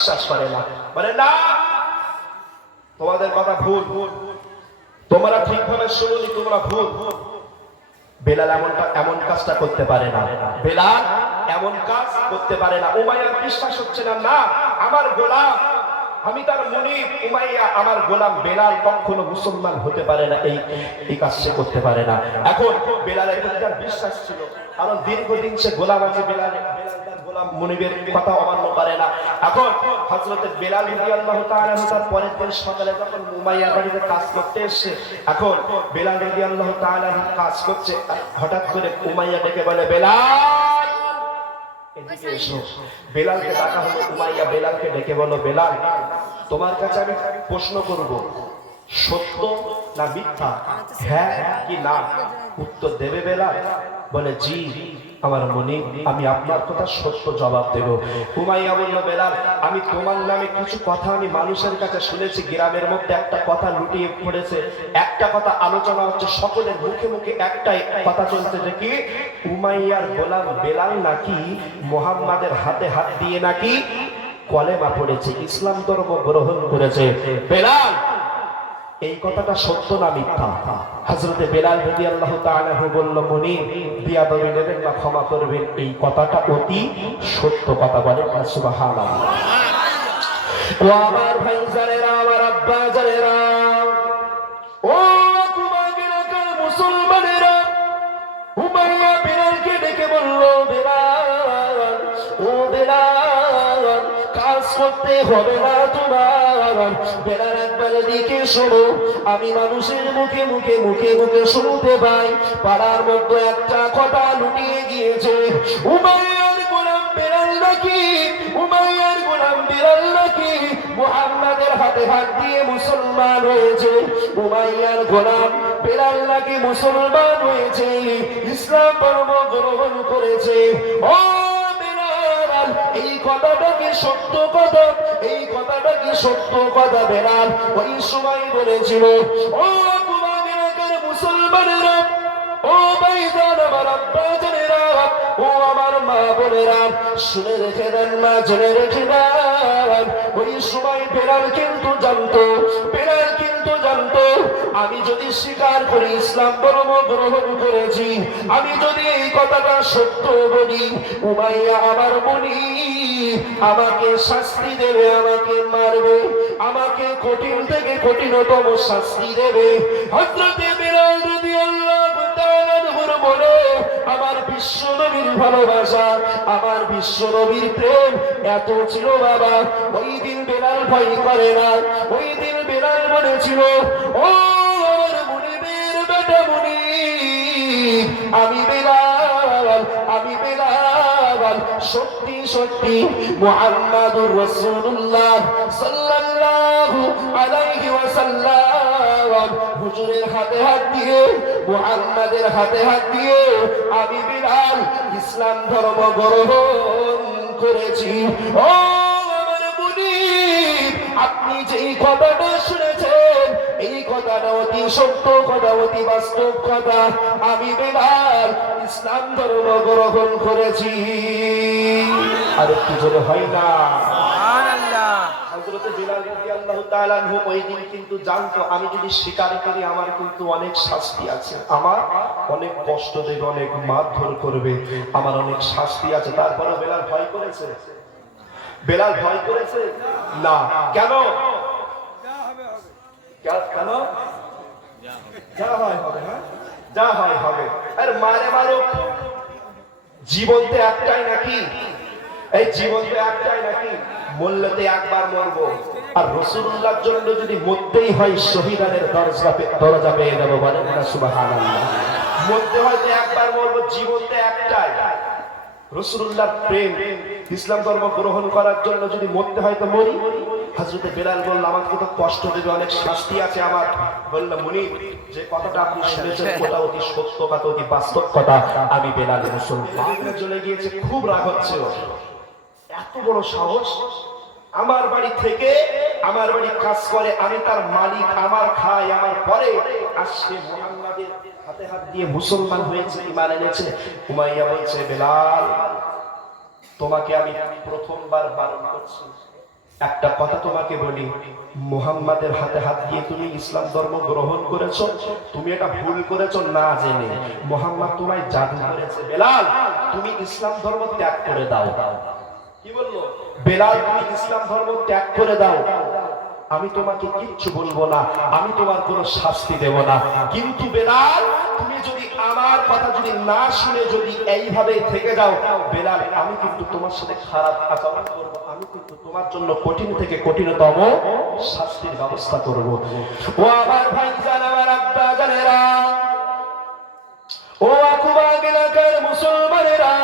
বিশ্বাস করে না, বলে না তোমাদের কথা ভুল, তোমরা ঠিকভাবে শুনুনি, তোমরা ভুল। বেলাল এমন কাজটা করতে পারে না, বেলাল এমন কাজ করতে পারে না। উমাইয়ার বিশ্বাস হচ্ছে না, না আমার গোলাম, আমি তার মুনিব উমাইয়া, আমার গোলাম বেলাল কখনো মুসলমান হতে পারে না, এই কাজ সে করতে পারে না। এখন বেলালের প্রতি তার বিশ্বাস ছিল, কারণ দীর্ঘদিন সে গোলাম আছে, বেলাল তার গোলাম মুনিবের কথা অমান্য করে না। এখন হযরত বেলাল রাদিয়াল্লাহু তাআলা তার পরের দিন সকালে যখন উমাইয়ার বাড়িতে কাজ করতে এসেছে, এখন বেলাল রাদিয়াল্লাহু তাআলা কাজ করছে, হঠাৎ করে উমাইয়া ডেকে বলে, বেলাল এদিকে এসো। বেলালকে ডাকা হলো, উমাইয়া বেলালকে ডেকে বলো, বেলাল তোমার কাছে আমি প্রশ্ন করব, সত্য না মিথ্যা, হ্যাঁ কি না, উত্তর দেবে বেলাল? বলে জি আমার মুনিব, আমি আপনার কথা সত্য জবাব দেব। উমাইয়া বলল, বেলাল আমি তোমার নামে কিছু কথা আমি মানুষের কাছে শুনেছি, গ্রামের মধ্যে একটা কথা লুটিয়ে পড়েছে, একটা কথা আলোচনা হচ্ছে, সকলের মুখে মুখে একটাই কথা চলছে যে কি উমাইয়ার গোলাম বেলাল নাকি মুহাম্মাদের হাতে হাত দিয়ে নাকি কলেমা পড়েছে, ইসলাম ধর্ম গ্রহণ করেছে। বেলাল এই কথাটা সত্য না মিথ্যা? হযরতে বেলাল রাদিয়াল্লাহু তাআলা বলল, মুনিব বিয়াদবি নেবেন না, ক্ষমা করবেন, এই কথাটা অতি সত্য কথা। বলেন সুবহানাল্লাহ। ও আমার ভাই জানেরা, আমার আব্বা জানেরা, ও তোমাদের মুসলমানেরা, উমাইয়া বেলালকে ডেকে বলল, বেলাল ও বেলাল কাজ করতে হবে না তোমার। বেলাল একবার দিকে শোনো, আমি মানুষের মুখে মুখে মুখে মুখে শুনতে পাই, পাড়ার মধ্যে একটা কথা লুটিয়ে গিয়েছে, উমাইয়ার গোলাম বেলাল নাকি, উমাইয়ার গোলাম বেলাল নাকি মুহাম্মাদের হাতে হাত দিয়ে মুসলমান হয়েছে, উমাইয়ার গোলাম বেলাল নাকি মুসলমান হয়েছে, ইসলাম ধর্ম গ্রহণ করেছে। ও বেলাল এই কথাটা কি সত্য কথা? এই কথাটা কি সত্য কথা? বেলাল ওই সময় বলেছিল, ও তোমাদের এলাকার মুসলমানেরা, ও ভাইজান, আমার আব্বা জানেরা, ও আমার মা বোনেরা, শুনে রেখে দেন, মা জেনে রেখে দেন, ওই সময় বেলাল কিন্তু জানতো, বেলাল কিন্তু জানতো আমি যদি স্বীকার করি ইসলাম ধর্ম গ্রহণ করেছি, আমি যদি এই কথাটা সত্য বলি, উমাইয়া আমার মুনিব আমাকে শাস্তি দেবে, আমাকে মারবে, আমাকে কঠিন থেকে কঠিনতম শাস্তি দেবে। হযরতে বেলাল রাদিয়াল্লাহু তাআলা বলে, আমার বিশ্ব নবীর ভালোবাসা, আমার বিশ্ব নবীর প্রেম এত ছিল বাবা, ওই দিন বেলাল ভয় করে না, ওই দিন বেলাল বলেছিল, ও আমার মুনিবের বেটা মুনিব, আমি বেলাল, আমি বেলাল সত্যি সত্যি মুহাম্মাদুর রাসূলুল্লাহ সাল্লাল্লাহু আলাইহি ওয়াসাল্লাম হুজুরের হাতে হাত দিয়ে, মুহাম্মাদের হাতে হাত দিয়ে আমি বেলাল ইসলাম ধর্ম গ্রহণ করেছি। ও আমার মুনিব, আপনি যেই কথাটা শুনেছেন এই কথাটা অতি সত্য কথা, অতি বাস্তব কথা, আমি বেলাল ইসলাম ধর্ম গ্রহণ করেছি। আর একটু জোরে হয় না? হযরতে বেলাল রাদিয়াল্লাহু তাআলা আনহু ওই দিন কিন্তু জানতো, আমি যদি স্বীকার করি আমার কিন্তু অনেক শাস্তি আছে, আমার অনেক কষ্ট দেবে, অনেক মারধর করবে, আমার অনেক শাস্তি আছে। তারপরে বেলাল ভয় করেছে? বেলাল ভয় করেছে না। কেন? কেন? যা হয় হবে, হ্যাঁ যা হয় হবে। আর মারে মারো, জীবন তো একটাই নাকি? এই জীবন তো একটাই নাকি? মরলেতে একবার মরবো, আর রাসূলুল্লাহর জন্য যদি মরতেই হয় শহীদানের দরজা পেয়ে যাবো। বলেন না সুবহানাল্লাহ। মরতে হয়তো একবার মরবো, জীবন তো একটাই। রাসূলুল্লাহর প্রেম, ইসলাম ধর্ম গ্রহণ করার জন্য যদি মরতে হয় তো মরি। হযরতে বেলাল বলল, আমাকে তো কষ্ট দেবে, অনেক শাস্তি আছে আমার। বলল, মুনিব যে কথাটা আপনি শুনেছেন ওটা অতি সত্য কথা, অতি বাস্তব কথা, আমি বেলাল মুসলমান চলে গিয়েছে। খুব রাগ হচ্ছে, এত বড় সাহস, আমার বাড়ি থেকে, আমার বাড়ি কাজ করে, আমি তার মালিক, আমার খাই, আমার পরে আসছে মুহাম্মাদের হাতে হাত দিয়ে মুসলমান হয়েছে, ঈমান এনেছে। উমাইয়া বলছে, বেলাল তোমাকে আমি প্রথমবার বারণ করছি, একটা কথা তোমাকে বলি, মুহাম্মাদের হাতে হাত দিয়ে তুমি ইসলাম ধর্ম গ্রহণ করেছো, তুমি এটা ভুল করেছো না জেনে। মুহাম্মদ তোমায় জাদু করেছে। বেলাল, তুমি ইসলাম ধর্ম ত্যাগ করে দাও। কি বললো? বেলাল, তুমি ইসলাম ধর্ম ত্যাগ করে দাও, আমি তোমাকে কিচ্ছু বলবো না, আমি তোমার কোনো শাস্তি দেব না। কিন্তু বেলাল, তুমি যদি আমার কথা যদি না শুনে যদি এইভাবে থেকে যাও, বেলাল, আমি কিন্তু তোমার সাথে খারাপ আচরণ করব, আমি কিন্তু তোমার জন্য কঠিন থেকে কঠিনতম শাস্তির ব্যবস্থা করব। ও আমার ভাইজান, আমার আব্বা জানেরা, ও আকুবাগ এলাকার মুসলমানেরা,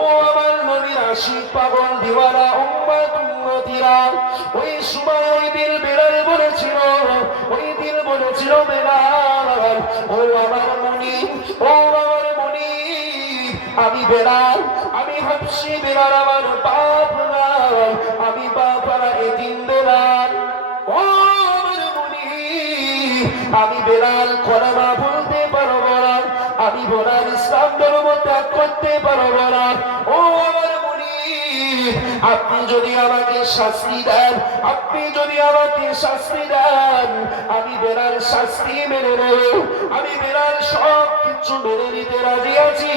ও আমার নবীর আশিক পাগল দিওয়ানা উম্মত উম্মতিরা, ওই সময় ওই দিল বেলাল বলেছিল, ওই দিল বলেছিল বেলাল, ও আমার মুনির, ও আমার মুনির, আমি বেলাল, আমি হাবশি বেলাল, আমার বাপ নাই, আমি বাপারা এতিম বেলাল। ও আমার মুনির, আমি বেলাল কলেমা বলতে পারবো না, আমি বেলাল ইসলাম ধর্ম ত্যাগ করতে পারবো না। ও আমার মুনির, আপনি যদি আমাকে শাস্তি দেন, আপনি যদি আমাকে শাস্তি দেন, আমি বেলাল শাস্তি মেনে নেব, আমি বেলাল সব কিছু মেনে নিতে রাজি আছি।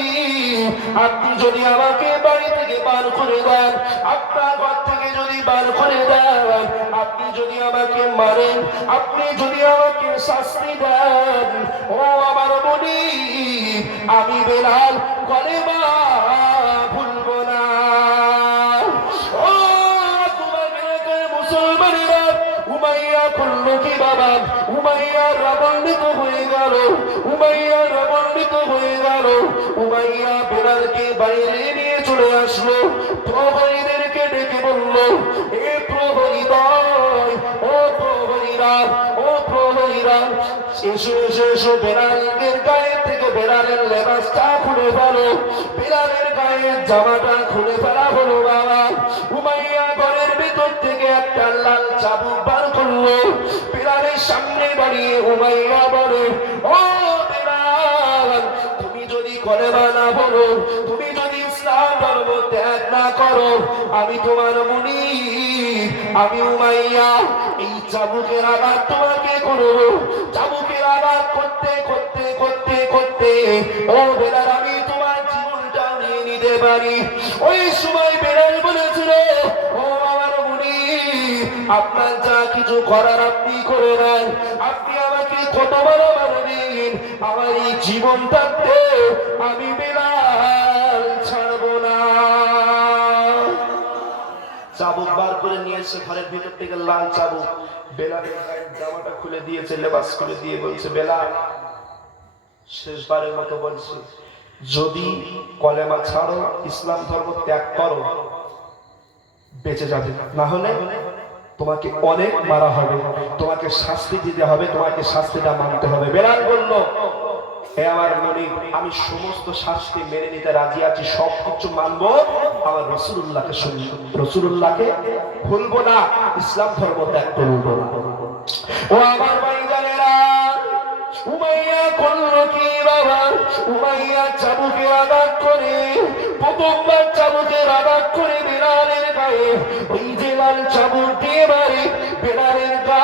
আপনি যদি আমাকে বাড়ি থেকে বার করে দেন, আপনার ঘর থেকে যদি বার করে দেন, আপনি যদি আমাকে মারেন, আপনি যদি আমাকে শাস্তি দেন, ও আমার মুনির, আমি বেলাল কলেমা ভুলবো না। ও তোমার এলাকার মুসলমানেরা, উমাইয়া করল কি বাবা? উমাইয়া রাবণিত হয়ে গেল, উমাইয়া রাবণিত হয়ে গেল। উমাইয়া বেলালকে বাইরে নিয়ে চলে আসলো, প্রহরীদেরকে ডেকে বলল, এ প্রহরীদ্বয়, ও প্রহরীরা, ও প্রহরীরা, এসো এসো এসো, বেলালের গায়ে থেকে বেলালের লেবাসটা খুলে ফেলো, বেলালের গায়ের জামাটা খুলে ফেলা হলো বাবা। উমাইয়া ঘরের ভিতর থেকে একটা লাল চাবুক বার করলো, বেলালের সামনে দাঁড়িয়ে উমাইয়া বলে, ও বেলাল, তুমি যদি কলেমা না বলো, তুমি যদি ইসলাম ধর্ম ত্যাগ না করো, আমি তোমার মুনির, আমি উমাইয়া এই চাবুকের আঘাত তোমাকে করব। চাবুকের আঘাত করতে করতে করতে করতে, ও বেলাল, আমি তোমার জীবনটা নিয়ে নিতে পারি। ওই সময় বেলাল বলেছিল, ও আমার মুনির, আপনার যা কিছু করার আপনি করে নেন, আপনি আমাকে কতবার মারবেন, আমার এই জীবন থাকতে আমি বেলাল ছাড়বো না। চাবুক বার করে নিয়েছে ঘরের ভিতর থেকে, লাল চাবুক, বেলালের গায়ের জামাটা খুলে দিয়েছে, লেবাস খুলে দিয়ে বলছে, বেলাল, শেষবারের মতো বলছি, যদি কলেমা ছাড়ো, ইসলাম ধর্ম ত্যাগ করো, বেঁচে যাবে, না হলে তোমাকে অনেক মারা হবে, তোমাকে শাস্তি দিতে হবে, তোমাকে শাস্তিটা মানতে হবে। বেলাল বলল, হে আমার মুনির, আমি সমস্ত শাস্তি মেনে নিতে রাজি আছি, সবকিছু মানবো, আমার রাসূলুল্লাহকে শুনবো, রাসূলুল্লাহকে ভুলবো না, ইসলাম ধর্ম ত্যাগ করবো না। ও আমার ভাইজানেরা, উমাইয়া করল কি বাবা? উমাইয়া চাবুকে আঘাত করে, প্রথমবার চাবুকের আঘাত করে বেলালের গায়ে, ওই যে লাল চাবুক দিয়ে মারে, বেলালের গা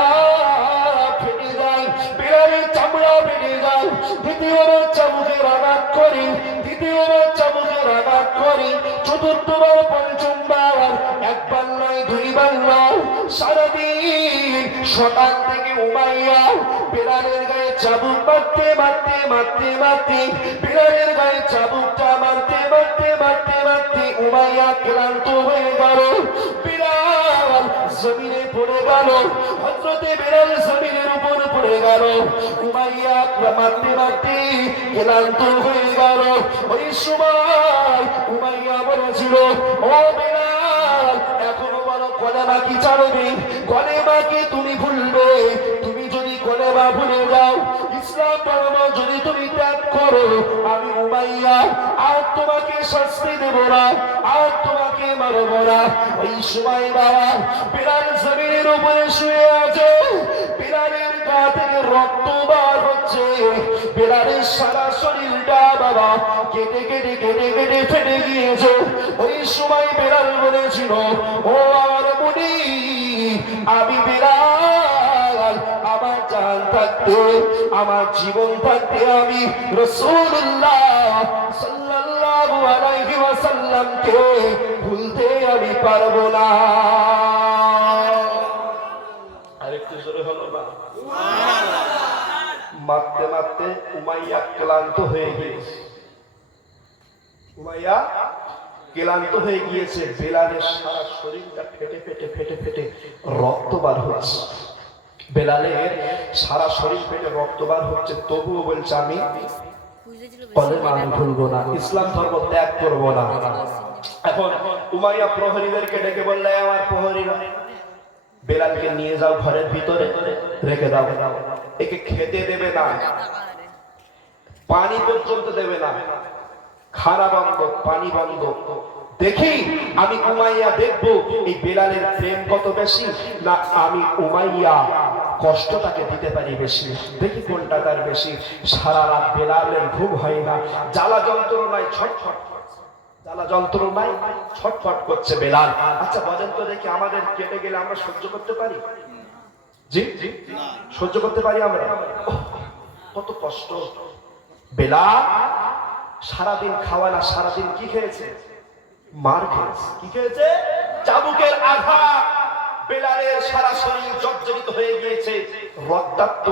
ফেটে যায়, বেলালের চামড়া ফেটে যায়। দ্বিতীয়বার চাবুকের আঘাত করে, দ্বিতীয়বার চাবুকের আঘাত করে, চতুর্থবার, পঞ্চমবার, একবার নয়, দুইবার নয়, সারাদিন সকাল থেকে উমাইয়া বেলালের গায়ে চাবুক মারতে মারতে মারতে মারতে, বেলালের গায়ে চাবুকটা মারতে মারতে মারতে মারতে উমাইয়া ক্লান্ত হয়ে গেল। বেলাল জমিনে পড়ে গেল, হযরতে বেলাল জমিনের উপর পড়ে গেল। উমাইয়া মারতে মারতে ক্লান্ত হয়ে গেল। ওই সময় উমাইয়া বলেছিল, ও বেলাল, এখনো বলো কলেমা কি ছাড়বে? কলেমা কি তুমি ভুলবে? তুমি যদি কলেমা ভুলে যাও, ইসলাম ধর্ম যদি তুমি ত্যাগ করো, আমি উমাইয়া আর তোমাকে শাস্তি দেব না, আর তোমাকে মারব না। ওই সময় বাবা বেলাল জমিনের উপরে শুয়ে আছে, বেলালের গা থেকে রক্ত বার হচ্ছে, বেলালের সারা শরীরটা বাবা কেটে কেটে কেটে কেটে ফেটে গিয়েছে। ওই সময় বেলাল বলেছিল, ও আমার মুনি, আমি বেলাল, আমার জান থাকতে, আমার জীবন থাকতে আমি রাসূলুল্লাহ সাল্লাল্লাহু আলাইহি ওয়াসাল্লামকে ভুলতে আমি পারবো না। আরেকটু জোরে হলো না? মারতে মারতে উমাইয়া ক্লান্ত হয়ে গিয়েছে। উমাইয়া ক্লান্ত হয়ে গিয়েছে। বেলালের সারা শরীরটা ফেটে ফেটে ফেটে ফেটে রক্ত বার হচ্ছে। বেলালের সারা শরীর ফেটে রক্ত বার হচ্ছে, তবুও বলছে আমি কলেমা আমি ভুলবো না, ইসলাম ধর্ম ত্যাগ করবো না। এখন উমাইয়া প্রহরীদেরকে ডেকে বললে, আমার প্রহরীরা, বেলালকে নিয়ে যাও ঘরের ভিতরে রেখে দাও, একে খেতে দেবে না, পানি পর্যন্ত দেবে না, খানা বন্ধ, পানি বন্ধ। দেখি আমি উমাইয়া দেখবো এই বেলালের প্রেম কত বেশি, না আমি উমাইয়া কষ্টটাকে দিতে পারি বেশি, দেখি কোনটা তার বেশি। সারা রাত বেলালের ঘুম হয় না, জ্বালা যন্ত্রণায় ছটফট, জ্বালা যন্ত্রণায় ছটফট করছে বেলাল। আচ্ছা বলেন তো দেখি, আমাদের কেটে গেলে আমরা সহ্য করতে পারি? জি জি, সহ্য করতে পারি আমরা? কত কষ্ট। বেলাল সারাদিন খাওয়া না, সারাদিন কি খেয়েছে? মার খেয়েছে। কি খেয়েছে? চাবুকের আঘাত। বেলালের সারা শরীর জর্জরিত হয়ে গিয়েছে, রক্তাক্ত,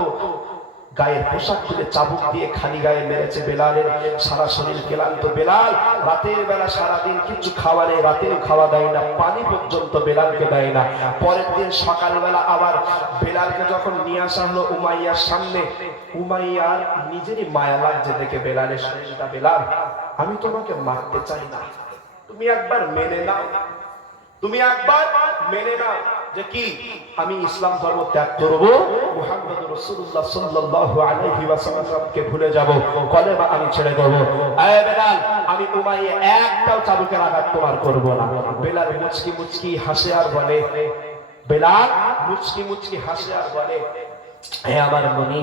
গায়ের পোশাক খুলে চাবুক দিয়ে খালি গায়ে মেরেছে। বেলালের সারা শরীর ক্লান্ত। বেলাল রাতের বেলা সারাদিন কিছু খাওয়া নেই, রাতের খাওয়া দেয় না, পানি পর্যন্ত বেলালকে দেয় না। পরের দিন সকালবেলা আবার বেলালকে যখন নিয়ে আসা হলো উমাইয়ার সামনে, উমাইয়ার নিজেরই মায়া লাগছে দেখে বেলালের শরীরটা। বেলাল, আমি তোমাকে মারতে চাই না, তুমি একবার মেনে নাও, তুমি একবার মেনে নাও যে কি আমি ইসলাম ধর্ম ত্যাগ করব, মুহাম্মদ রাসূলুল্লাহ সাল্লাল্লাহু আলাইহি ওয়াসাল্লামকে ভুলে যাব, কলেমা আমি ছেড়ে দেব। আয় বেলাল, আমি উমাইয়া একটাও চাবুকের আঘাত তোমার করব না। বেলাল মুচকি মুচকি হাসে আর বলে, বেলাল মুচকি মুচকি হাসে আর বলে, হে আমার মনি,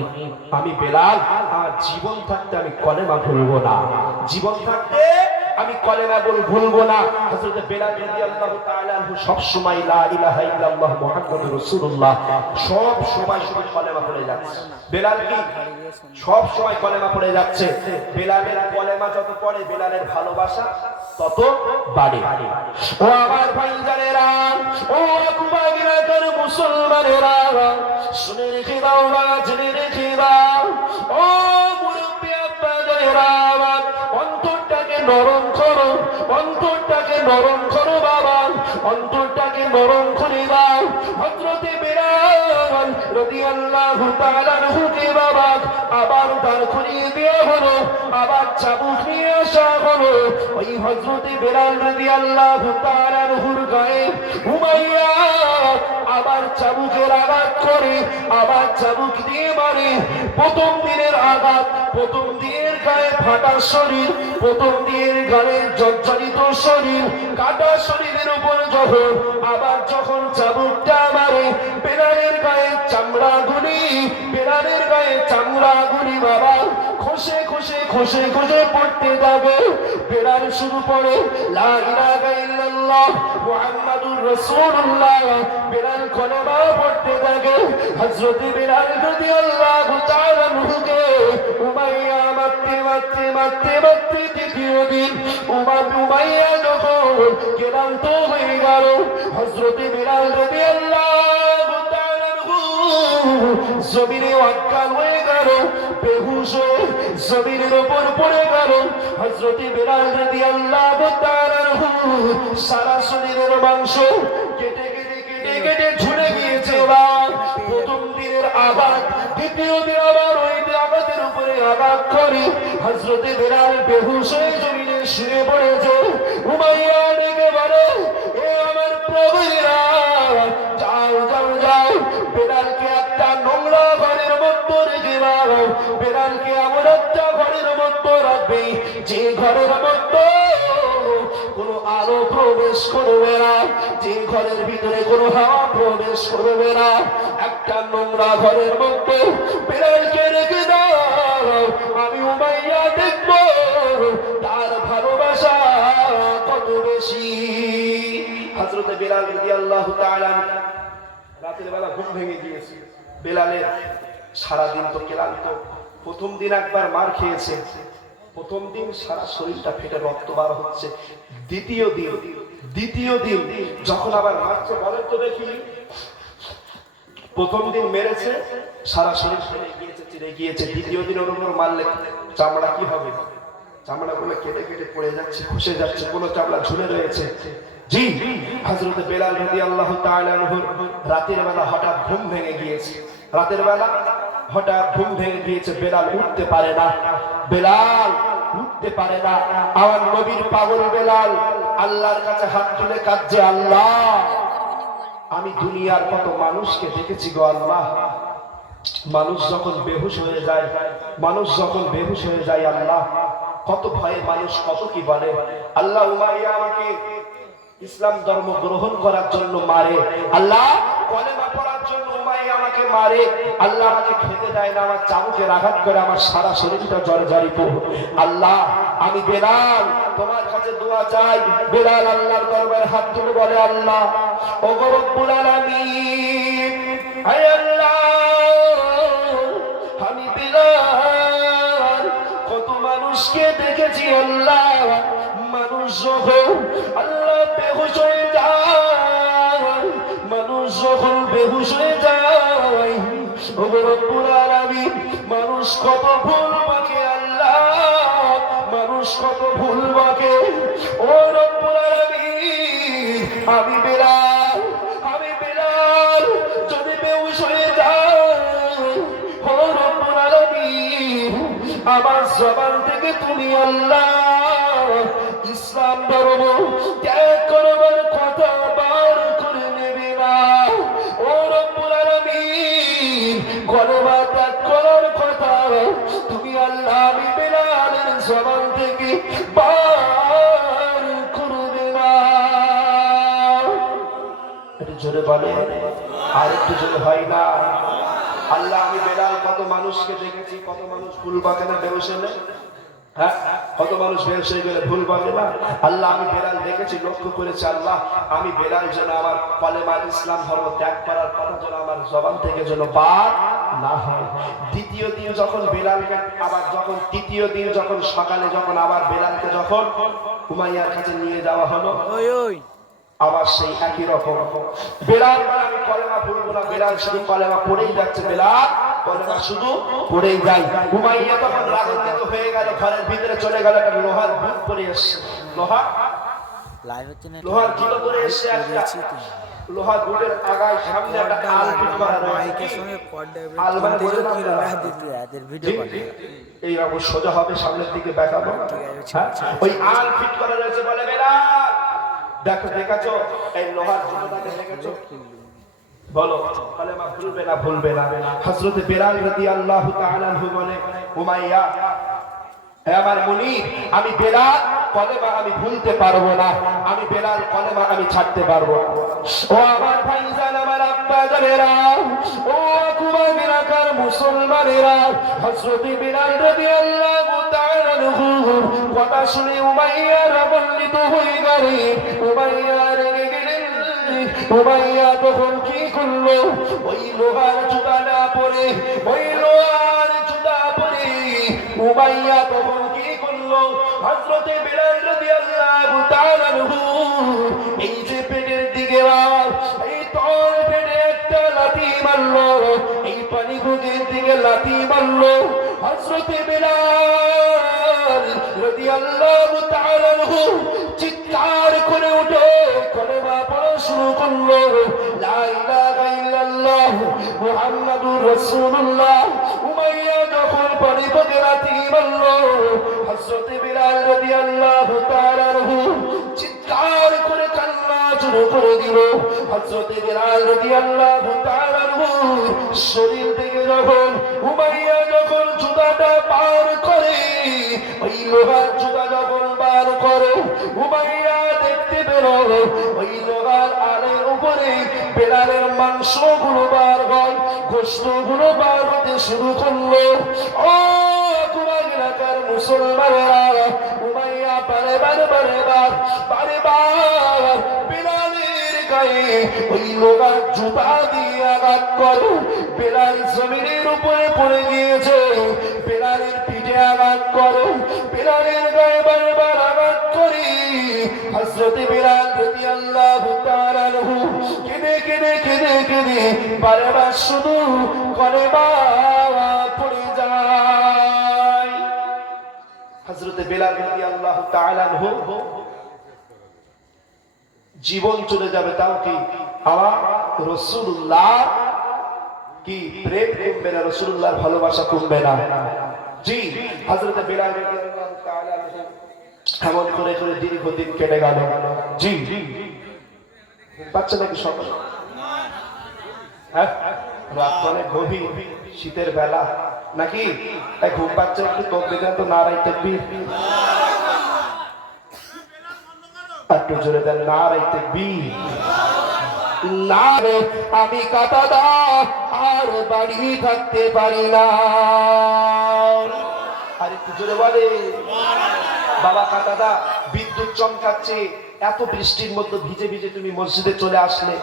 আমি বেলাল, আমার জীবন থাকতে আমি কলেমা ভুলবো না, জীবন থাকতে আমি কলেমা ভুলবো না। হযরত বেলাল রাদিয়াল্লাহু তাআলা আনহু সব সময় লা ইলাহা ইল্লাল্লাহ মুহাম্মাদুর রাসূলুল্লাহ সব সময় শুধু কলেমা পড়ে যাচ্ছে। বেলাল কি সব সময় কলেমা পড়ে যাচ্ছে। বেলালের কলেমা যত পড়ে বেলালের ভালোবাসা তত বাড়ে। ও আমার ভাইজানেরা, ও আকুবাগিরাকার মুসলমানেরা, শুনে রেখে দাও না, জেনে রেখে দাও, ও মুরব্বি আব্বাজানেরা, অন্তরটাকে নরম করো, অন্তরটাকে নরম করো বাবা, অন্তরটাকে নরম করে দাও। হযরতে বেলাল রাদিয়াল্লাহু তাআলা আনহুকে বাবা আবার দাঁড় করিয়ে দেওয়া হলো, আবার চাবুক নিয়ে আসা হলো। ওই হযরতে বেলাল রাদিয়াল্লাহু তাআলা আনহুর গায়ে উমাইয়া আবার চাবুকের আঘাত করে, আবার চাবুক দিয়ে মারে। প্রথম দিনের আঘাত, প্রথম দিনের গায়ে ফাটা শরীর, প্রথম দিনের গায়ে জর্জরিত শরীর, কাটা শরীরের উপর যখন আবার যখন চাবুকটা মারে, বেলালের গায়ে চামড়া গুলি, বেলালের গায়ে চামড়া গুলি বাবা খসে খসে খসে খসে পড়তে যাবে। বেলাল শুরু পড়ে লা ইলাহা ইল্লাল্লাহ মুহাম্মাদুর রাসূলুল্লাহ, বেলাল কলেমা পড়তে থাকে। হযরত বেলাল রাদিয়াল্লাহু তাআলা আনহুকে উমাইয়া মারতে মারতে মারতে মারতে দ্বিতীয় দিন উমাইয়া যখন ক্লান্ত হয়ে গেল, হযরত বেলাল রাদিয়াল্লাহু তাআলা আনহু জমিনে অজ্ঞান হয়ে গেল, বেহুশ হয়ে জমিনের উপর পড়ে গেল। হযরত বেলাল রাদিয়াল্লাহু তাআলা আনহু সারা শরীরের মাংস কেটে কেটে কেটে কেটে ঝুলে গিয়েছে। প্রথম দিনের আঘাত, দ্বিতীয় দিন আবার ওই আঘাতের উপরে আঘাত করে হযরত বেলাল বেহুশ হয়ে জমিনে শুয়ে পড়েছে। উমাইয়া ডেকে বলে, এ আমার প্রভুরা, যাও যাও যাও, বেলালকে একটা নোংরা ঘরের মধ্যে রেখে দাও, বেলালকে এমন একটা ঘরের মধ্যে রাখবে যে ঘরের মধ্যে কোনো আলো প্রবেশ করবে না, যে ঘরের ভিতরে কোনো হাওয়া প্রবেশ করবে না, একটা নোংরা ঘরের মধ্যে বেলালকে রেখে দাও, আমি উমাইয়া দেখব তার ভালোবাসা কত বেশি। হযরত বেলাল রাদিয়াল্লাহু তাআলা রাতের বেলা ঘুম ভেঙে গিয়েছে। বেলালের সারাদিন তো ক্লান্ত, প্রথম দিন একবার মার খেয়েছে, প্রথম দিন সারা শরীরটা ফেটে রক্ত বার হচ্ছে। দ্বিতীয় দিন যখন আবার মারছে, বলেন তো দেখি, প্রথম দিন মেরেছে সারা শরীর ফেটে গিয়েছে, চিড়ে গিয়েছে, দ্বিতীয় দিন ওর উপর মারলে চামড়া কি হবে? চামড়া গুলো কেটে কেটে পড়ে যাচ্ছে, খসে যাচ্ছে, কোনো চামড়া ঝুলে রয়েছে। জি, হযরত বেলাল রাদিয়াল্লাহু তাআলা আনহু রাতের বেলা হঠাৎ ঘুম ভেঙে গিয়েছে। রাতের বেলা হঠাৎ ঘুম ভেঙে গিয়েছে, বেলাল উঠতে পারে না, বেলাল উঠতে পারে না। আমার নবীর পাগল বেলাল আল্লাহর কাছে হাত তুলে কাঁদছে, আল্লাহ আমি দুনিয়ার কত মানুষকে দেখেছি গো আল্লাহ, মানুষ যখন বেহুশ হয়ে যায়, মানুষ যখন বেহুশ হয়ে যায় আল্লাহ, কত ভয়ে মানুষ কত কি বলে। আল্লাহ উমাইয়া আমাকে ইসলাম ধর্ম গ্রহণ করার জন্য মারে, আল্লাহ কলেমা পড়ার জন্য উমাইয়া আমাকে মারে, আল্লাহ আমাকে খেতে দেয় না, আমার চাবুকের আঘাত করে আমার সারা শরীরটা জর্জরিত। আল্লাহ আমি বেলাল তোমার কাছে দোয়া চাই। বেলাল আল্লাহর দরবারে হাত তুলে বলে, আল্লাহ ও রব্বুল আলামিন, হে আল্লাহ আমি বেলাল কত মানুষকে দেখেছি আল্লাহ, মানুষ যখন আল্লাহ বেহুশ হয়ে যায়, মানুষ যখন বেহুশ হয়ে যায়, ও রব্বুল আলামিন মানুষ কত ভুল বাকে আল্লাহ, মানুষ কত ভুল বাকে, ও রব্বুল আলামিন আমি বেলাল যদি বেহুশ হয়ে যায়, ও রব্বুল আলামিন আমার জবান থেকে তুমি আল্লাহ ইসলাম ধর্ম ত্যাগ করবার কথা বার করে নেবে না, ও রব্বুল আলামিন কলেমা ত্যাগ করার কথা তুমি আল্লাহ আমি বেলালের জবান থেকে বার করবে না। একটু জোরে বলে, আর একটু জোরে হয় না? আল্লাহ আমি বেলাল কত মানুষকে দেখেছি, কত মানুষ ভুল বাঁকে না বেহুশ হলে, হ্যাঁ কত মানুষ বেহুশ হয়ে গেলে ভুল বাঁকে না। আল্লাহ আমি বেলাল দেখেছি, লক্ষ্য করেছি, আল্লাহ আমি বেলাল যেন আমার কলেমা ইসলাম ধর্ম ত্যাগ করার কথা যেন আমার জবান থেকে যেন বার না হয়। দ্বিতীয় দিন যখন বেলালকে আবার যখন তৃতীয় দিন যখন সকালে যখন আবার বেলালকে যখন উমাইয়ার কাছে নিয়ে যাওয়া হলো, আবার সেই একই রকম বেলাল আমি কলেমা পড়বো না, বেলাল শুধু কলেমা পড়েই যাচ্ছে, বেলাল কলেমা শুধু পড়েই যায়। উমাইয়া তখন রাগান্বিত হয়ে গেল, ঘরের ভিতরে চলে গেল, একটা লোহার বুট পরে এসছে, লোহার জুতো পরে এসছে, একটা লোহার বুটের আগায় সামনে একটা আল ফিট করা রয়েছে, আল মানে বোঝেন আপনারা, এই রকম সোজা হবে সামনের দিকে দেখাবো, ওই আল ফিট করা রয়েছে। বলে বেলাল দেখো, দেখেছো এই লোহার জুতোটাকে দেখেছো? বলো কলেমা ভুলবে না। হযরত বেলাল রাদিয়াল্লাহু তাআলা আনহু বলে, উমাইয়া হে আমার মুনির, আমি বেলাল কলেমা আমি ভুলতে পারবো না, আমি বেলাল কলেমা আমি ছাড়তে পারবো না। ও আমার ভাইজান, আমার আব্বা জানেরা, ও কুবা এলাকার মুসলমানেরা, হযরত বেলাল রাদিয়াল্লাহু তাআলা আনহু কথা শুনে উমাইয়া রাবণিত হয়ে গেলে, উমাইয়া রেগে গেলেন। উমাইয়া তখন কি করলো, ওই লোহার জুতাটা পরে, ওই লোহার জুতা পরে উমাইয়া তখন কি করলো, হযরত বেলাল রাদিয়াল্লাহু তাআলা আনহু এই যে পেটের দিকে এই তল পেটে একটা লাথি মারলো, এই পানি গুজের দিকে লাথি মারলো। হযরত বেলাল রাদিয়াল্লাহু তাআলা আনহু চিৎকার করে উঠে কলেমা পড়া শুরু করলো, লা ইলাহা ইল্লাল্লাহ মুহাম্মাদুর রাসূলুল্লাহ। উমাইয়া যখন পানি পড়ে লাথি মারলো, হযরত বেলাল রাদিয়াল্লাহু তাআলা আনহু চিৎকার করে কান্না শুরু করে দিল। হযরত বেলাল রাদিয়াল্লাহু তাআলা আনহু শরীর থেকে যখন উমাইয়া যখন জুতাটা পার করে, ওই লোহার জুতা যখন বার করে, উমাইয়া ওই লোহার আলের উপরে বেলালের মাংসগুলো বার হয়, গোশতগুলো বার হতে শুরু করলো। ও তোমার এলাকার মুসলমানেরা, উমাইয়া বারে বার বেলালের গায়ে ওই লোহার জুতা দিয়ে আঘাত করে। বেলাল জমিনের উপরে পড়ে গিয়েছে, বেলালের পিঠে আঘাত করো, বেলালের গায়ে বারবার আঘাত করি। হযরত বেলাল রাদিয়াল্লাহু তাআলা আনহু কেঁদে বারবার শুধু কলেমা পড়ে যায়। হযরত বেলাল রাদিয়াল্লাহু তাআলা আনহু জীবন চলে যাবে, তাও কি আমার রাসূলুল্লাহ কি প্রেম কমবে না, রাসূলুল্লাহর ভালোবাসা কমবে না। জি, হযরত বেলাল রাদিয়াল্লাহু তাআলা এমন করে দীর্ঘদিন কেটে গেল। জি, বাচ্চা নাকি সকাল, রাত অনেক গভীর, শীতের বেলা নাকি, তাই ঘুম পাচ্ছে, একটু তকবীর দেন তো, নারায়ে তাকবীর, একটু জোরে দেন নারায়ে তাকবীর। না রে আমি কাতাদা আর বাড়ি থাকতে পারি না। আর একটু জোরে বলে বাবা কাতাদা, বিদ্যুৎ চমকাচ্ছে, এত বৃষ্টির মধ্যে ভিজে ভিজে তুমি মসজিদে চলে আসলে,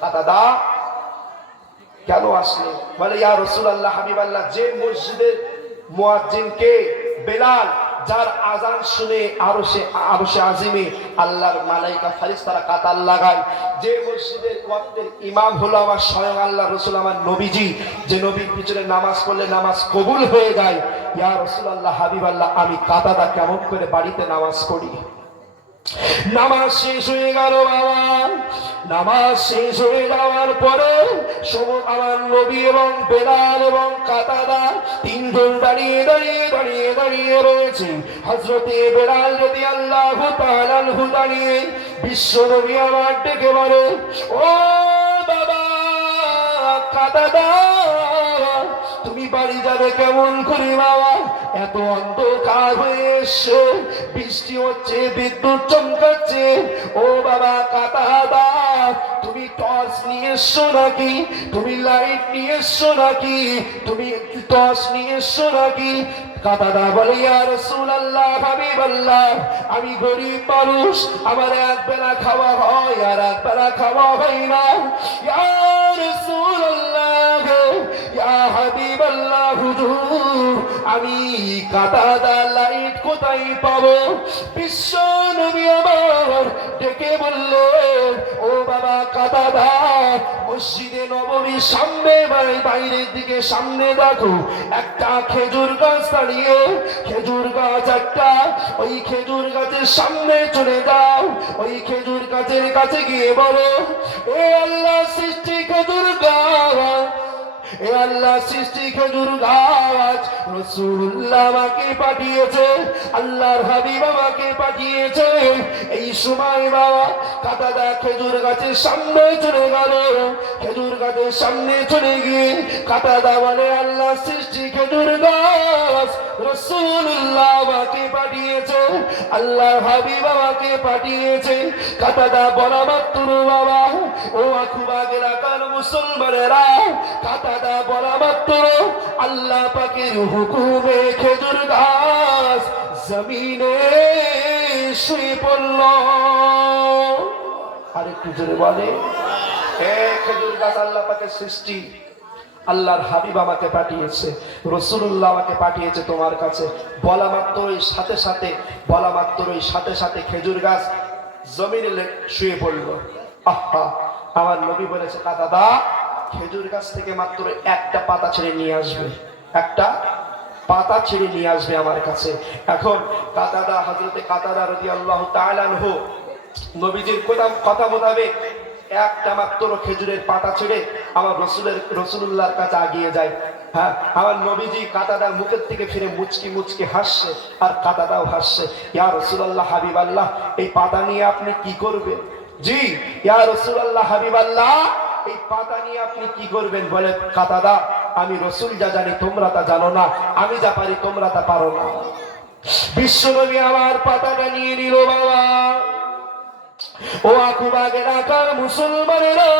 কাতাদা কেন আসলে? বলে ইয়া রাসূলুল্লাহ, হাবিবাল্লাহ, যে মসজিদের মুয়াজ্জিন কে? বেলাল, যার আজান শুনে আরশে আজিমে আল্লাহর মালাইকা ফেরেশতারা কাতার লাগায়। যে মসজিদের ওয়াক্তের ইমাম হলো আমার স্বয়ং আল্লাহ রাসূল, আমার নবীজি, যে নবীর পিছনে নামাজ পড়লে নামাজ কবুল হয়ে যায়। ইয়া রাসূলুল্লাহ, হাবিবাল্লাহ, আমি কাতাদা কেমন করে বাড়িতে নামাজ পড়ি? নামাজ শেষ হয়ে গেল বাবা। নামাজ শেষ হয়ে যাওয়ার পরে আমার নবী এবং বেলাল এবং কাতাদা তিনজন দাঁড়িয়ে রয়েছে। হযরতে বেলাল রাদিয়াল্লাহু তাআলা আনহু দাঁড়িয়ে, বিশ্ব নবী আমার ডেকে বলে, ও বাবা কাতাদা, তুমি বাড়ি যাবে কেমন করে বাবা? এত অন্ধকার হয়ে এসছে, বৃষ্টি হচ্ছে, বিদ্যুৎ চমকাচ্ছে। ও বাবা কাতাদা, তুমি টর্চ নিয়ে এসছো নাকি? তুমি লাইট নিয়ে এসছো নাকি? তুমি টর্চ নিয়ে এসছো নাকি? কাতাদা বলে, ইয়া রাসূলুল্লাহ, হাবিবাল্লাহ, আমি গরিব মানুষ, আমার এক বেলা খাওয়া হয় আর এক বেলা খাওয়া হয় না। ইয়া রাসূলুল্লাহ, ইয়া হাবিবাল্লাহ, হুজুর, আমি কাতাদা লাইট কোথায় পাবো? বিশ্ব নবী আমার ডেকে বললেন, ও বাবা কাতাদা, মসজিদে নববীর সামনে বাইরের দিকে সামনে দেখো একটা খেজুর গাছ দাঁড়িয়ে, খেজুর গাছ একটা, ওই খেজুর গাছের সামনে চলে যাও, ওই খেজুর গাছের কাছে গিয়ে বলো, এ আল্লাহ সৃষ্টি খেজুর গাছ, এ আল্লাহ সৃষ্টি খেজুর গাছ, রাসূলুল্লাহ আমাকে পাঠিয়েছে, আল্লাহর হাবিব আমাকে পাঠিয়েছে। এই সময় বাবা কাতাদা খেজুর গাছের সামনে চলে গেল। খেজুর গাছের সামনে চলে গিয়ে কাতাদা বলে, আল্লাহ সৃষ্টি খেজুর গাছ, রাসূলুল্লাহ আমাকে পাঠিয়েছে, আল্লাহর হাবিব আমাকে পাঠিয়েছে। কাতাদা বলা মাত্র বাবা, ও আখুবাগ এলাকার মুসলমানেরা, কাতাদা বলা মাত্র আল্লাহ পাকের হুকুমে খেজুর গাছ জমিনে শুয়ে পড়ল। আরেকটু জোরে বলে, খেজুর গাছ আল্লাহ পাকের সৃষ্টি, আল্লাহর হাবিব আমাকে পাঠিয়েছে, রাসূলুল্লাহ আমাকে পাঠিয়েছে তোমার কাছে। বলা মাত্রই সাথে সাথে খেজুর গাছ জমিনে শুয়ে পড়ল। আহা, আমার নবী বলেছে, কাতাদা খেজুর গাছ থেকে মাত্র একটা পাতা ছেড়ে নিয়ে আসবে, একটা পাতা ছেড়ে নিয়ে আসবে আমার কাছে। এখন কাতাদা, হযরতে কাতাদা রাদিয়াল্লাহু তাআলা আনহু নবীজির কথা মোতাবেক একটা মাত্র খেজুরের পাতা ছেড়ে আমার রাসূলুল্লাহর কাছে এগিয়ে যায়। হ্যাঁ, আমার নবীজি কাতাদার মুখের থেকে ফিরে মুচকি হাসছে, আর কাতাদাও হাসছে। ইয়া রাসূলুল্লাহ, হাবিবাল্লাহ, এই পাতা নিয়ে আপনি কি করবেন? জি, ইয়া রাসূলুল্লাহ, হাবিবাল্লাহ, এই পাতা নিয়ে আপনি কি করবেন? বলে, কাতাদা, আমি রাসূল যা জানি তোমরা তা জানো না, আমি যা পারি তোমরা তা পারো না। বিশ্বনবী আমার পাতাটা নিয়ে নিল বাবা। ও আকুবাগের আকার মুসলমানেরা,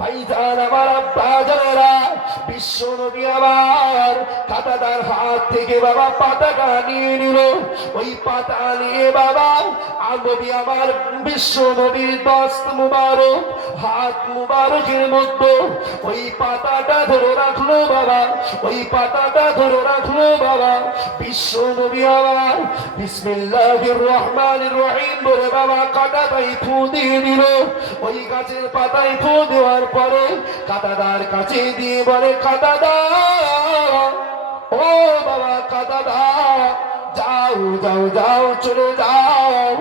ভাইজান আমার আব্বা জানেরা, বিশ্ব নবী আমার কাঁটাদার হাত থেকে বাবা পাতাটা নিয়ে নিল। ওই পাতা নিয়ে বাবা নবী আমার বিশ্ব নবীর দস্ত মুবারক হাত মুবারকের মধ্যে ওই পাতাটা ধরে রাখলো বাবা, ওই পাতাটা ধরে রাখলো বাবা। বিশ্ব নবী আমার বিসমিল্লাহির রহমানির রহিম বলে বাবা কাঁটাটাই ফু দিয়ে দিল। ওই গাছের পাতায় ফু দেওয়ার পরে কাঁটাদার কাছে দিয়ে বলে, কাঁটাদার, ও বাবা কাঁটাদার, যাও যাও যাও চলে যাও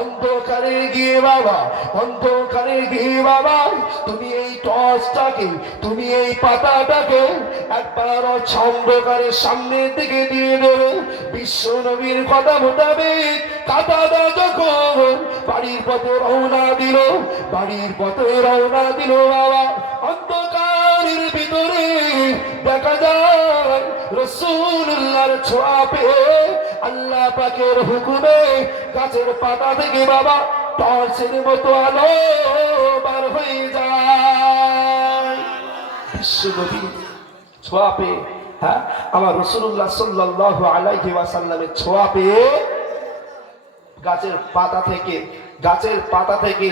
অন্ধকারে গিয়ে বাবা, অন্ধকারে গিয়ে বাবা তুমি এই টর্চটাকে, তুমি এই পাতাটাকে একবার অন্ধকারের সামনের দিকে দিয়ে দেবে। বিশ্ব নবীর কথা মোতাবেক কাঁটাদা যখন বাড়ির পথে রওনা দিল, বাড়ির পথে রওনা দিল বাবা, অন্ধকারের ভিতরে দেখা যায় রাসূলুল্লাহর ছোঁয়া পেয়ে আল্লাহ পাকের হুকুমে গাছের পাতা থেকে বাবা টর্চের মতো আলো বার হয়ে যায়। বিশ্বনবী ছোঁয়া পেয়ে, হ্যাঁ আমার রাসূলুল্লাহ সাল্লাল্লাহু আলাইহি ওয়াসাল্লামের ছোঁয়া পেয়ে গাছের পাতা থেকে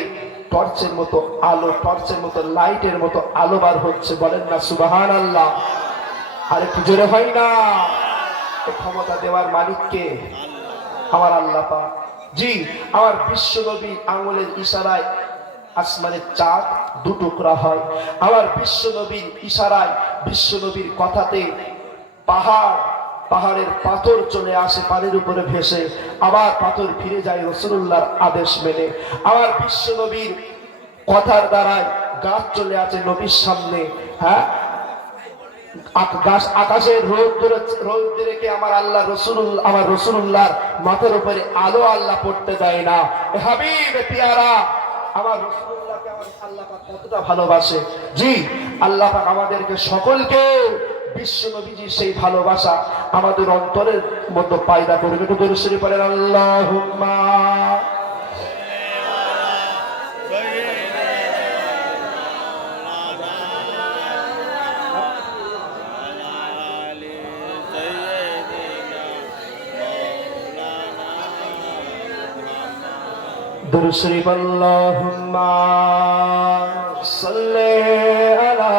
টর্চের মতো আলো, টর্চের মতো লাইটের মতো আলো বার হচ্ছে। বলেন না সুবহানাল্লাহ। আর একটু জোরে হয় না? ক্ষমতা দেওয়ার মালিককে আমার আল্লাহ পাক। জি, আমার বিশ্ব নবী আঙ্গুলের ইশারায় আসমানের চাঁদ দুটুকরা হয়। আমার বিশ্ব নবীর ইশারায়, বিশ্ব নবীর কথাতে পাহাড়ের পাথর চলে আসে পানির উপরে ভেসে, আবার পাথর ফিরে যায় রাসূলুল্লাহর আদেশ মেনে। আমার বিশ্ব নবীর কথার দ্বারায় গাছ চলে আসে নবীর সামনে, হ্যাঁ আকাশের রোদ রেখে আমার আল্লাহ আমার রাসূলুল্লাহর মাথার উপরে আলো আল্লাহ পড়তে দেয় না। হাবিব পিয়ারা, আমার রাসূলুল্লাহকে আমার আল্লাহ পাক কতটা ভালোবাসে। জি, আল্লাহ পাক আমাদেরকে সকলকে বিশ্ব নবীজির সেই ভালোবাসা আমাদের অন্তরের মধ্যে পায়দা করবে। একটু দরুদ শরীফ পড়েন আল্লাহুম্মা। দরুদ শরীফ আল্লাহুম্মা সাল্লি আলা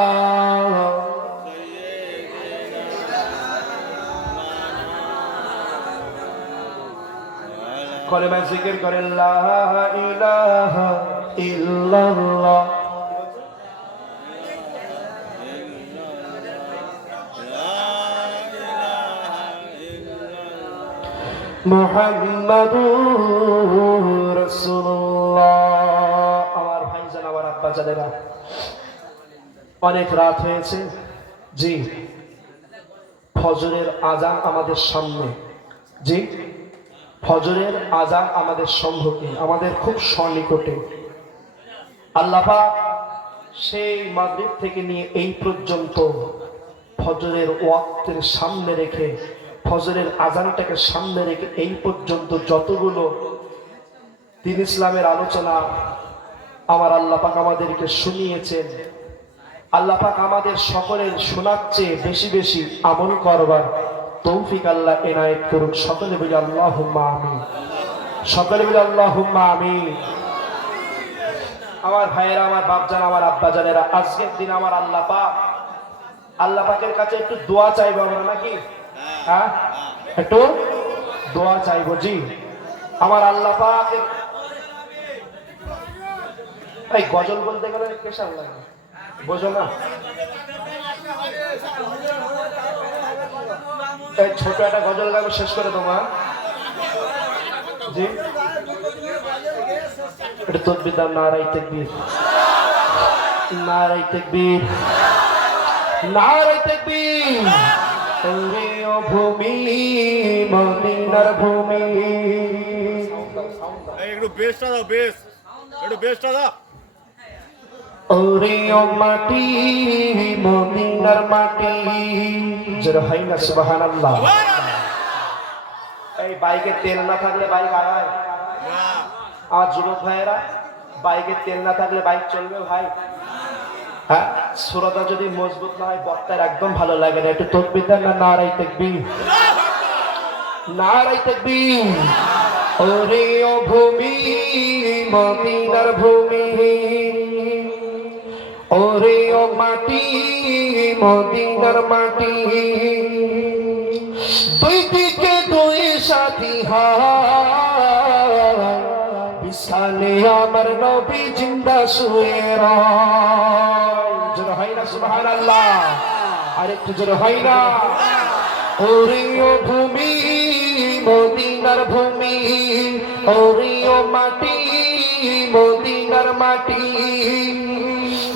কলেমা জিকির করেন লা ইলাহা ইল্লাল্লাহ মুহাম্মাদুর রাসূলুল্লাহ। আমার ভাইজান, আমার আব্বা জানেরা, অনেক রাত হয়েছে। জি, ফজরের আজান আমাদের সামনে। জি, ফজরের আজান আমাদের সম্মুখে, আমাদের খুব সন্নিকটে। আল্লাহ পাক সেই মাগরিব থেকে নিয়ে এই পর্যন্ত ফজরের ওয়াক্তের সামনে রেখে, ফজরের আজানটাকে সামনে রেখে এই পর্যন্ত যতগুলো দ্বীন ইসলামের আলোচনা আমার আল্লাহ পাক আমাদেরকে শুনিয়েছেন, আল্লাহ পাক আমাদের সকলের শোনাচ্ছে বেশি বেশি আমল করবার তৌফিক আল্লাহ এনায়েত করুন। সকলে বলি আল্লাহুম্মা আমিন, সকলে বলি আল্লাহুম্মা আমিন। আমার ভাইয়েরা, আমার বাপজান, আমার আব্বা জানেরা, আজকের দিন আমার আল্লাহ পাকের কাছে একটু দোয়া চাইবো আমরা, নাকি? হ্যাঁ, একটু দোয়া চাইবো। জি, আমার আল্লাহ পাকের এই গজল বলতে গেলে পেশার লাগে, বোঝো না? এই ছোট একটা গজল গাবো, শেষ করে তোমার। জি, এটা তকবীর দাও, নারায়ে তাকবীর, নারায়ে তাকবীর, নারায়ে তাকবীর। ওরে ও ভূমি, মদিনার ভূমি, একটু বেস্টটা দাও, একটু বেস্টটা দাও। ওরে ও মাটি, মদিনার মাটি, যারা হয় না সুবহানাল্লাহ। এই বাইকে তেল না থাকলে বাইক আগায়? আর যুবক ভাইয়েরা, বাইকে তেল না থাকলে বাইক চলবে ভাই? হ্যাঁ, সুরতা যদি মজবুত না হয় বক্তার একদম ভালো লাগে না। একটু তাকবীর দেন না, নারায়ে তাকবীর, নারায়ে তাকবীর। ওরে ও ভূমি, মদিনার ভূমি, ওরে ও মাটি, মদিনার মাটি, দুই দিকে দুই সাথী হায়, বিছানে আমার নবী জিন্দা শুয়ে রয়। জোরে হয় না সুবহানাল্লাহ? আরেকটু জোরে হয় না? ওরে ও ভূমি, মদিনার ভূমি, ওরে ও মাটি, মদিনার মাটি,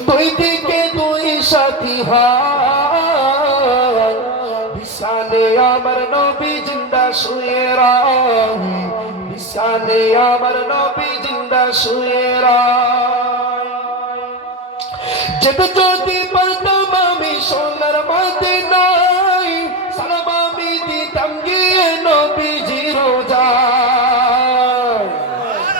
দুই দিকে দুই সাথী হায়, বিছানে আমার নবী জিন্দা শুয়ে রয়, বিছানে আমার নবী জিন্দা শুয়ে রয়। যেতে যদি পারতাম আমি সোনার মদিনায়, সালাম আমি দিতাম গিয়ে নবীজির রোজায়।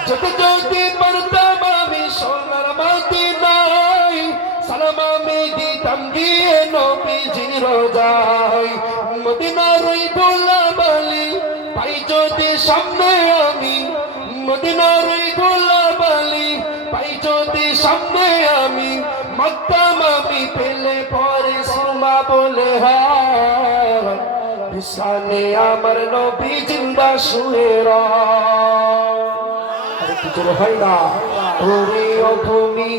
যেতে যদি পারতাম আমি সোনার মদিনায়, সালাম আমি দিতাম গিয়ে নবীজির রোজায়। মদিনার ওই ধুলাবালি পাই যদি সামনে আমি, মদিনার ওই ধুলাবালি পাই যদি সামনে আমি, মক্কাম আমি পেলে পরে সুরমা বলে হায়, বিছানে আমার নবী জিন্দা শুয়ে রয়। আরে কি জোরে হয় না? ওরে ও ভূমি,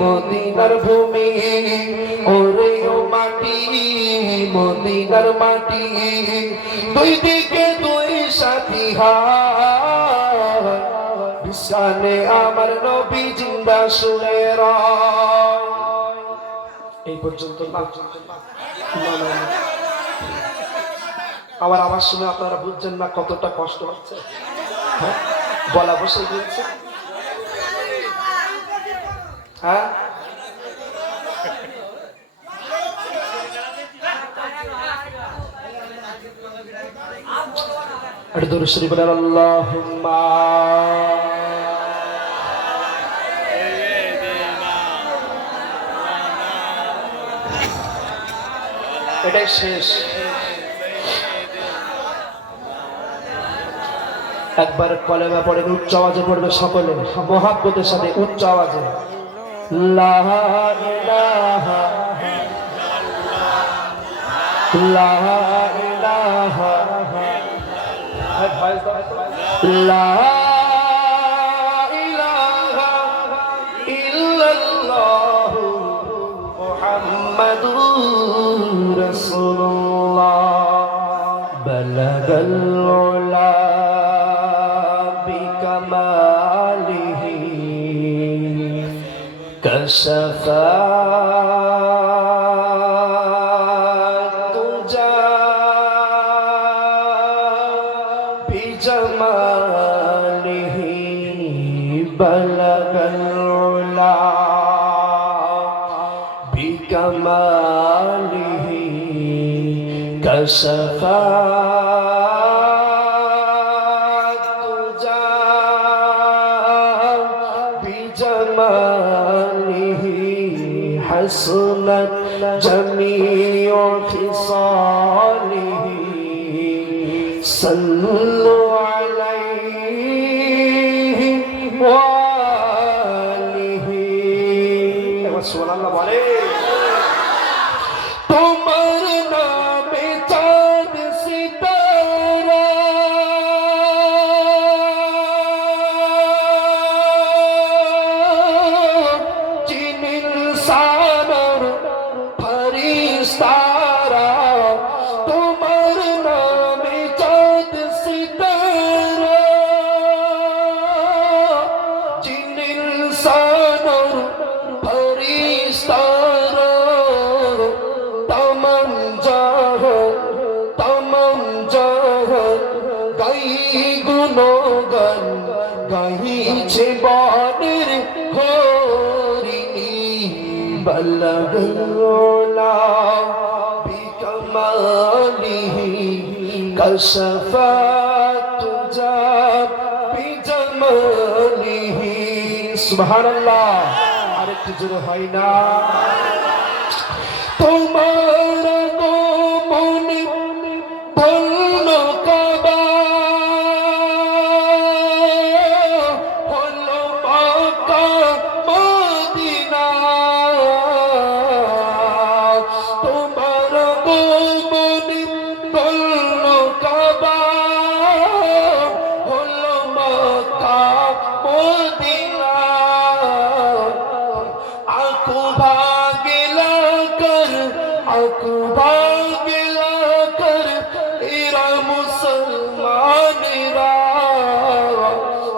মদিনার ভূমি, ওরে ও মাটি, মদিনার মাটি, দুই দিকে দুই সাথী হায়, বিছানে আমার নবী জিন্দা শুয়ে রয়। এই পর্যন্ত না? আমার আওয়াজ শুনে আপনারা বুঝছেন না কতটা কষ্ট হচ্ছে? হ্যাঁ, গলা বসে গিয়েছে। হ্যাঁ, আর দরুদ শরীফ বলেন আল্লাহুম্মা। এটাই শেষ। একবার কলেমা পড়ে উচ্চ আওয়াজে পড়বে সকলে, মহাব্বতের সাথে উচ্চ আওয়াজে। লা ইলাহা, লা ইলাহা, লা ইলাহা ইল্লাল্লাহু মুহাম্মাদুর রাসূলুল্লাহ। বালাগাল উলা বিকামালিহি, কাশাফা বিজামালিহি, বালাগাল উলা বিকামালিহি, কাশাফা বিজামালিহি, হাসনাত জামিউ খিসালিহি, সাল্লু আলাইহি ওয়া আলিহি। এবার সুবহানাল্লাহ বলে। তোমার নামে চাঁদ সিতারা, জিন ইনসান ফেরেশতারা, তোমার নামে চাঁদ সিতারা, জিন ইনসান ফেরেশতারা, তমাম জাহান গাই গুণগান, গাইছে বনের হরি, বালাগাল উলা বিকামালিহি, কাশাফা তুজা বিজামালিহি। সুবহানাল্লাহ। আরেকটু জোরে হয় না? তোমার আগমনে ধন্য কাবা, হলো মক্কা মদিনা। তোমার আগমনে ধন্য কাবা, হলো মক্কা মদিনা। आंखों भागिला कर, आंखों भागिला कर, तेरा मुसलमान रा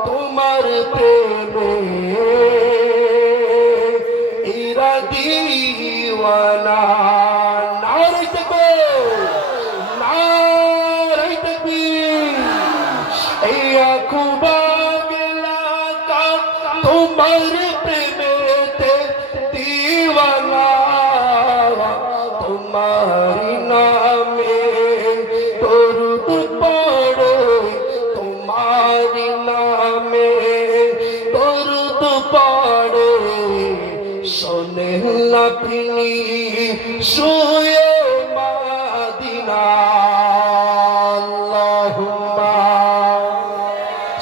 तुम्हार प्रेमे इरा दीवाना। नारे तकबीर, नारे तकबीर। ए आंखों भागिला कर तुम्हार प्रेमे दीवाना, तुम्हारी नामे दरूद पढ़े, तुम्हारी नामे दरूद पढ़े, सोने लपनी सोए मदीना। अल्लाहुम्मा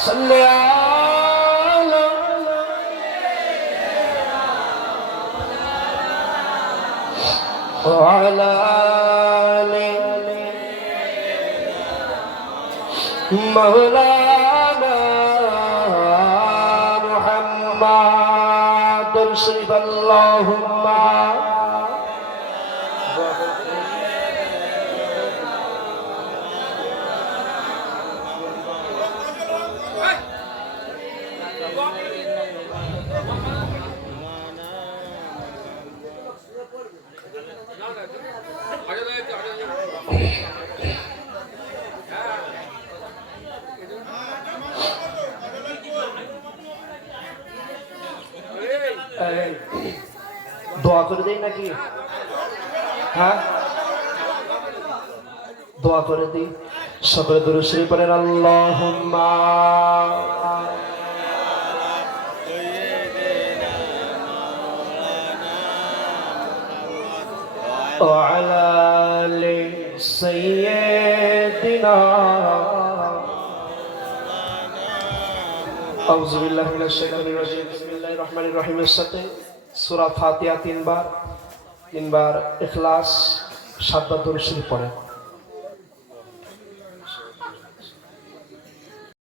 सल्ली وعلى آل مولانا محمد شريف اللهم দোয়া করে দেই নাকি? হ্যাঁ, দোয়া করে দিই। সকলে দুরূদ শরীফ পড়েন। আল্লাহুম্মা وعلى آل سيدنا। أعوذ بالله من الشيطان الرجيم بسم الله الرحمن الرحيم। সাথে সূরা ফাতিহা 3 বার, ইখলাস 7 বার দরুদ শরীফ পড়েন।